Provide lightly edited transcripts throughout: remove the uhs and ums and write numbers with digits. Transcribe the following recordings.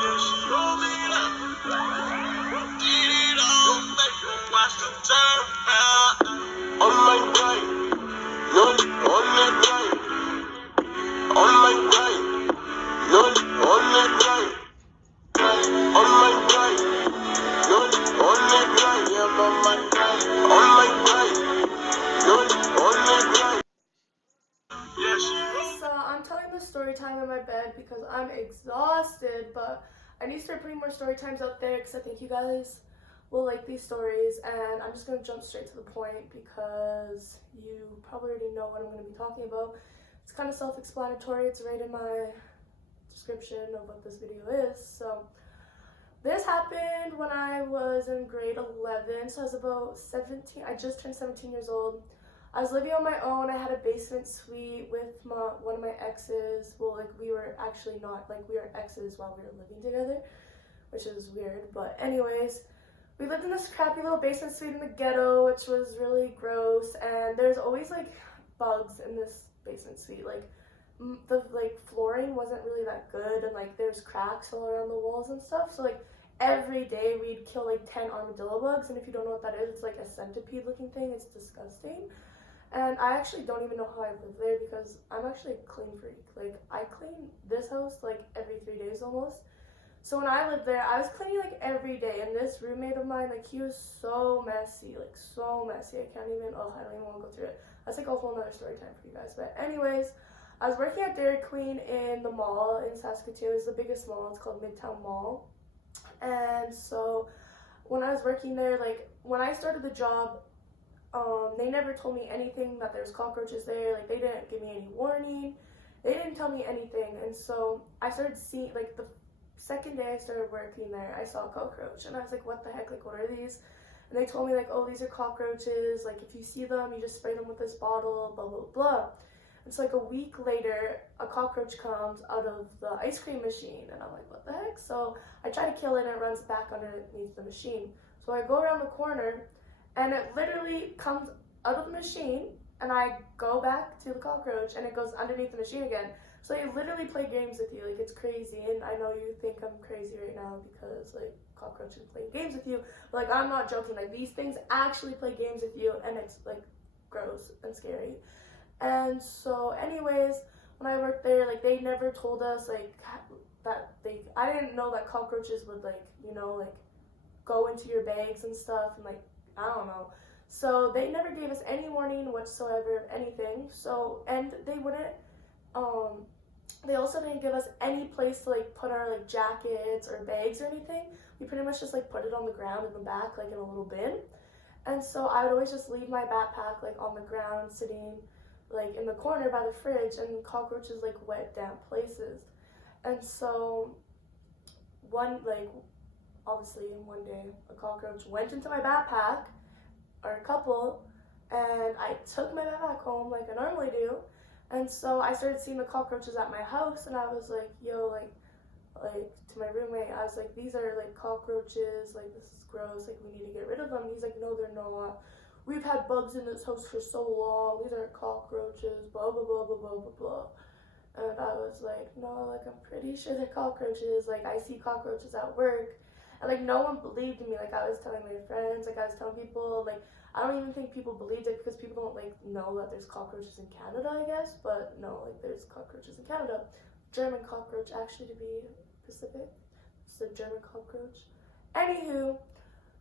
Yeah, she rolled it up. Did it all, make her watch the turn. On my right, no, on that right. On my right, no, on that right. On my right, no, on that right. Yeah, on my right, on my right, no, on that right. Yeah, she rolled. So I'm telling the story time in my bed because I'm exhausted, but I need to start putting more story times out there because I think you guys will like these stories, and I'm just going to jump straight to the point because you probably already know what I'm going to be talking about. It's kind of self-explanatory. It's right in my description of what this video is. So this happened when I was in grade 11, so I was about 17. I just turned 17 years old. I was living on my own. I had a basement suite with one of my exes. Well, like, we were actually not, like, we were exes while we were living together, which is weird. But anyways, we lived in this crappy little basement suite in the ghetto, which was really gross. And there's always, like, bugs in this basement suite. Like, the, like, flooring wasn't really that good, and, like, there's cracks all around the walls and stuff. So, like, every day we'd kill, like, 10 armadillo bugs. And if you don't know what that is, it's like a centipede-looking thing. It's disgusting. And I actually don't even know how I live there because I'm actually a clean freak. Like, I clean this house like every 3 days almost. So when I lived there, I was cleaning like every day. And this roommate of mine, like, he was so messy, like so messy. I don't even want to go through it. That's like a whole nother story time for you guys. But anyways, I was working at Dairy Queen in the mall in Saskatoon. It's the biggest mall. It's called Midtown Mall. And so when I was working there, like, when I started the job, they never told me anything that there's cockroaches there. Like, they didn't give me any warning. They didn't tell me anything. And so I started seeing, like, the second day I started working there, I saw a cockroach. And I was like, what the heck? Like, what are these? And they told me, like, oh, these are cockroaches. Like, if you see them, you just spray them with this bottle, blah, blah, blah. And so, like, a week later, a cockroach comes out of the ice cream machine. And I'm like, what the heck? So I try to kill it, and it runs back underneath the machine. So I go around the corner, and it literally comes out of the machine, and I go back to the cockroach, and it goes underneath the machine again. So they literally play games with you. Like, it's crazy. And I know you think I'm crazy right now because, like, cockroaches playing games with you. But, like, I'm not joking. Like, these things actually play games with you, and it's, like, gross and scary. And so anyways, when I worked there, like, they never told us, like, that I didn't know that cockroaches would, like, you know, like, go into your bags and stuff, and, like, I don't know. So they never gave us any warning whatsoever of anything. So, and they wouldn't, they also didn't give us any place to, like, put our, like, jackets or bags or anything. We pretty much just, like, put it on the ground in the back, like, in a little bin. And so I would always just leave my backpack, like, on the ground, sitting, like, in the corner by the fridge, and cockroaches, like, wet, damp places. And so obviously, one day, a cockroach went into my backpack, or a couple, and I took my backpack home like I normally do. And so I started seeing the cockroaches at my house, and I was like, yo, like to my roommate, I was like, these are, like, cockroaches, like, this is gross, like, we need to get rid of them. And he's like, no, they're not. We've had bugs in this house for so long. These aren't cockroaches, blah, blah, blah, blah, blah, blah, blah. And I was like, no, like, I'm pretty sure they're cockroaches. Like, I see cockroaches at work. And, like, no one believed me. Like, I was telling my friends, like, I was telling people, like, I don't even think people believed it because people don't, like, know that there's cockroaches in Canada, I guess. But no, like, there's cockroaches in Canada. German cockroach, actually, to be specific. It's a German cockroach. Anywho,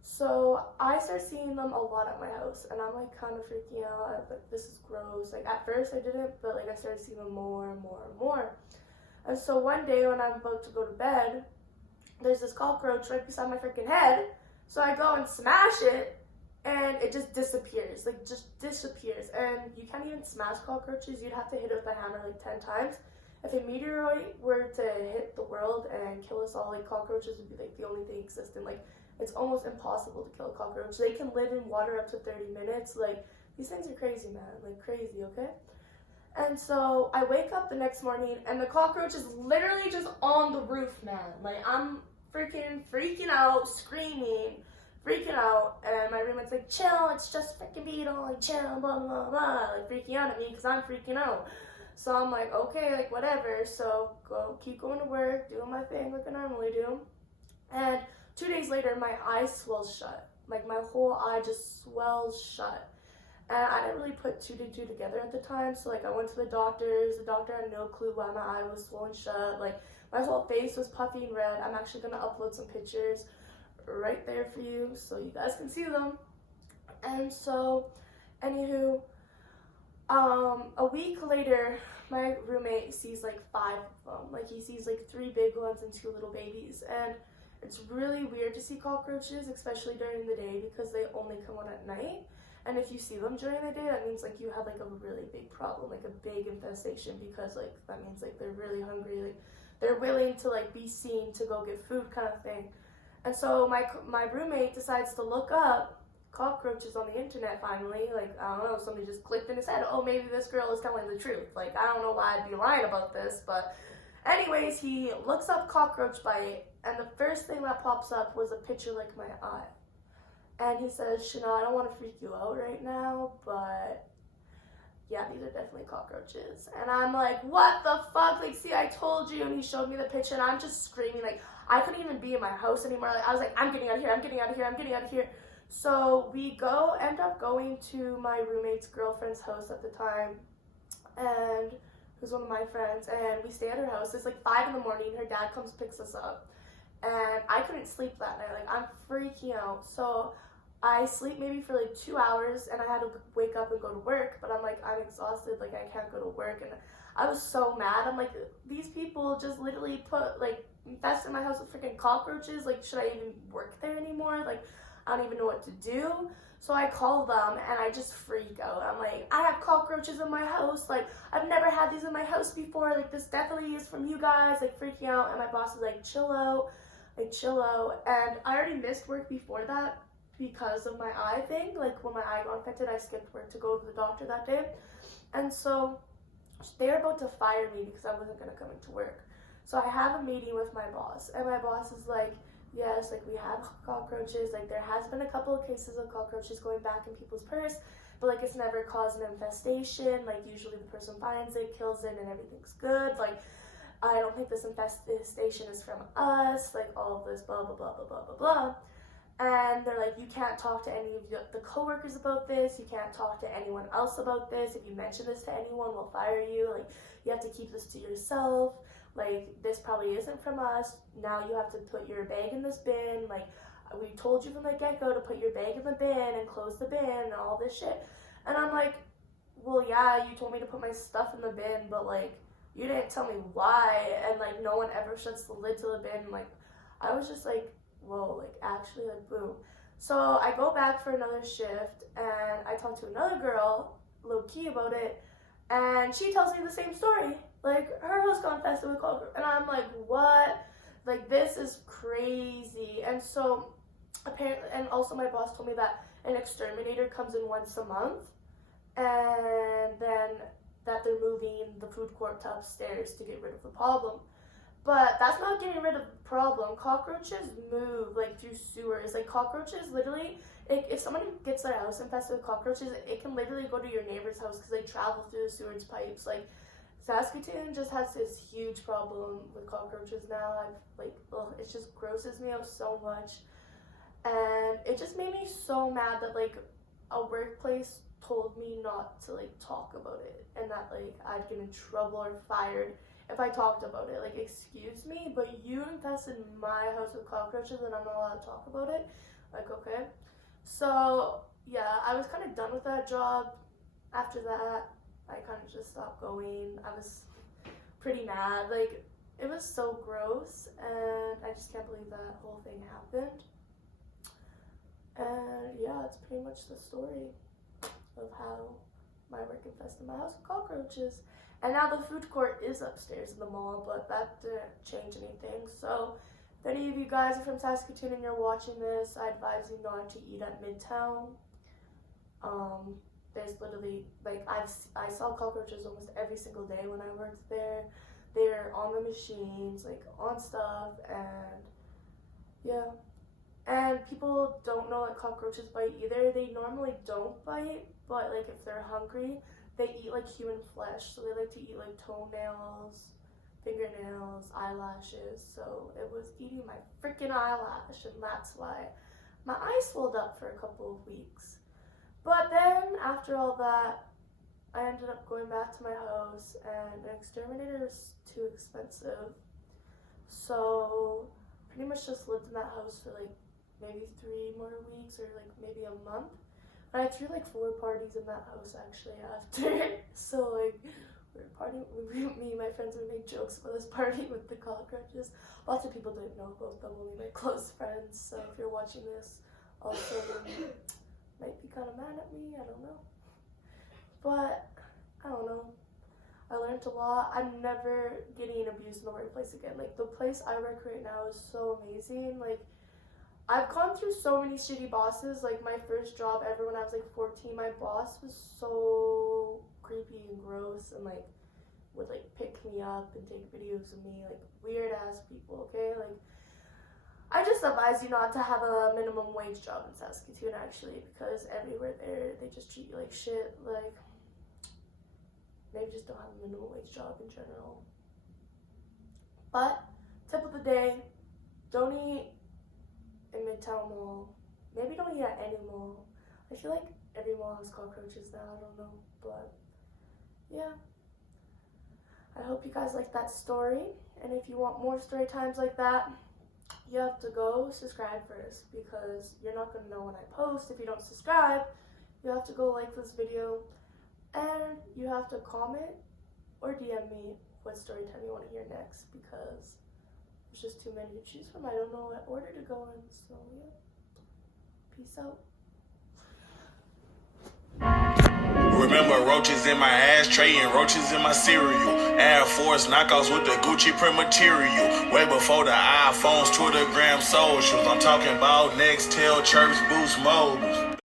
so I started seeing them a lot at my house, and I'm, like, kind of freaking out. I was like, this is gross. Like, at first I didn't, but, like, I started seeing them more and more and more. And so one day when I'm about to go to bed, there's this cockroach right beside my freaking head. So I go and smash it, and it just disappears. Like, just disappears. And you can't even smash cockroaches. You'd have to hit it with a hammer like 10 times. If a meteoroid were to hit the world and kill us all, like, cockroaches would be, like, the only thing existent. Like, it's almost impossible to kill a cockroach. They can live in water up to 30 minutes. Like, these things are crazy, man. Like, crazy, okay? And so I wake up the next morning, and the cockroach is literally just on the roof, man. Like, I'm freaking out, screaming, freaking out. And my roommate's like, chill, it's just freaking beetle, like, chill, blah, blah, blah. Like, freaking out at me because I'm freaking out. So I'm like, okay, like whatever. So keep going to work, doing my thing like I normally do. And 2 days later, my eye swells shut. Like my whole eye just swells shut. And I didn't really put two to two together at the time. So like I went to the doctors. The doctor had no clue why my eye was swollen shut. Like my whole face was puffy and red. I'm actually gonna upload some pictures right there for you so you guys can see them. And so, anywho, a week later, my roommate sees like 5 of them. Like he sees like 3 big ones and 2 little babies. And it's really weird to see cockroaches, especially during the day, because they only come out at night. And if you see them during the day, that means like you have like a really big problem, like a big infestation, because like that means like they're really hungry, like they're willing to like be seen to go get food kind of thing. And so my roommate decides to look up cockroaches on the internet finally. Like, I don't know, somebody just clicked in his head, oh, maybe this girl is telling the truth. Like, I don't know why I'd be lying about this, but anyways, he looks up cockroach bite, and the first thing that pops up was a picture like my eye. And he says, Chanel, I don't want to freak you out right now, but yeah, these are definitely cockroaches. And I'm like, what the fuck? Like, see, I told you. And he showed me the picture, and I'm just screaming. Like, I couldn't even be in my house anymore. Like, I was like, I'm getting out of here. I'm getting out of here. I'm getting out of here. So we end up going to my roommate's girlfriend's house at the time, and who's one of my friends, and we stay at her house. It's like 5 in the morning. Her dad comes, picks us up, and I couldn't sleep that night. Like, I'm freaking out. So I sleep maybe for like 2 hours, and I had to wake up and go to work, but I'm like, I'm exhausted, like I can't go to work. And I was so mad. I'm like, these people just literally infested my house with freaking cockroaches. Like, should I even work there anymore? Like, I don't even know what to do. So I call them and I just freak out. I'm like, I have cockroaches in my house. Like, I've never had these in my house before. Like, this definitely is from you guys. Like, freaking out. And my boss is like, chill out. Like, chill out. And I already missed work before that because of my eye thing. Like, when my eye got infected, I skipped work to go to the doctor that day. And so they were about to fire me because I wasn't going to come into work. So I have a meeting with my boss. And my boss is like, yes, like we have cockroaches, like there has been a couple of cases of cockroaches going back in people's purse, but like it's never caused an infestation. Like usually the person finds it, kills it, and everything's good. Like I don't think this infestation is from us, like all of this blah blah blah blah blah blah blah. And they're like, you can't talk to any of the coworkers about this, you can't talk to anyone else about this. If you mention this to anyone, we'll fire you. Like you have to keep this to yourself. Like, this probably isn't from us. Now you have to put your bag in this bin. Like, we told you from the get-go to put your bag in the bin and close the bin and all this shit. And I'm like, well, yeah, you told me to put my stuff in the bin, but, like, you didn't tell me why. And, like, no one ever shuts the lid to the bin. Like, I was just like, whoa, like, actually, like, boom. So I go back for another shift, and I talk to another girl, low-key, about it, and she tells me the same story. Like, her house got infested with cockroaches. And I'm like, what? Like, this is crazy. And so, apparently, and also my boss told me that an exterminator comes in once a month. And then that they're moving the food court to upstairs to get rid of the problem. But that's not getting rid of the problem. Cockroaches move, like, through sewers. Like, cockroaches literally, if someone gets their house infested with cockroaches, it can literally go to your neighbor's house because they travel through the sewage pipes. Like, Saskatoon just has this huge problem with cockroaches now. It just grosses me out so much. And it just made me so mad that, like, a workplace told me not to, like, talk about it. And that, like, I'd get in trouble or fired if I talked about it. Like, excuse me, but you infested my house with cockroaches and I'm not allowed to talk about it? Like, okay. So, yeah, I was kind of done with that job after that. I kind of just stopped going. I was pretty mad. Like, it was so gross, and I just can't believe that whole thing happened. And yeah, it's pretty much the story of how my work infested my house with cockroaches. And now the food court is upstairs in the mall, but that didn't change anything. So if any of you guys are from Saskatoon and you're watching this, I advise you not to eat at Midtown. There's literally, like, I saw cockroaches almost every single day when I worked there. They're on the machines, like, on stuff, and yeah. And people don't know that cockroaches bite either. They normally don't bite, but, like, if they're hungry, they eat like human flesh, so they like to eat like toenails, fingernails, eyelashes. So it was eating my freaking eyelash, and that's why my eye swelled up for a couple of weeks. But then after all that, I ended up going back to my house, and an exterminator is too expensive. So pretty much just lived in that house for like maybe 3 more weeks or like maybe a month. But I threw like 4 parties in that house actually after. So like we were partying, me and my friends would make jokes about us partying with the cockroaches. Lots of people didn't know about them, only my close friends. So if you're watching this, also might be kind of mad at me, I don't know. But I don't know. I learned a lot. I'm never getting abused in the workplace again. Like the place I work right now is so amazing. Like I've gone through so many shitty bosses. Like my first job ever when I was like 14, my boss was so creepy and gross and like would like pick me up and take videos of me, like weird ass people, okay? Like I just advise you not to have a minimum wage job in Saskatoon actually, because everywhere there they just treat you like shit. Like maybe just don't have a minimum wage job in general. But tip of the day, don't eat in Midtown Mall. Maybe don't eat at any mall. I feel like every mall has cockroaches now, I don't know. But yeah. I hope you guys like that story. And if you want more story times like that, you have to go subscribe first, because you're not going to know when I post if you don't subscribe. You have to go like this video, and you have to comment or DM me what story time you want to hear next, because there's just too many to choose from. I don't know what order to go in, so yeah. Peace out. Remember roaches in my ashtray and roaches in my cereal. Air Force knockouts with the Gucci print material. Way before the iPhones, Twitter, socials. I'm talking about Nextel, Chirps, Boost, Mobiles.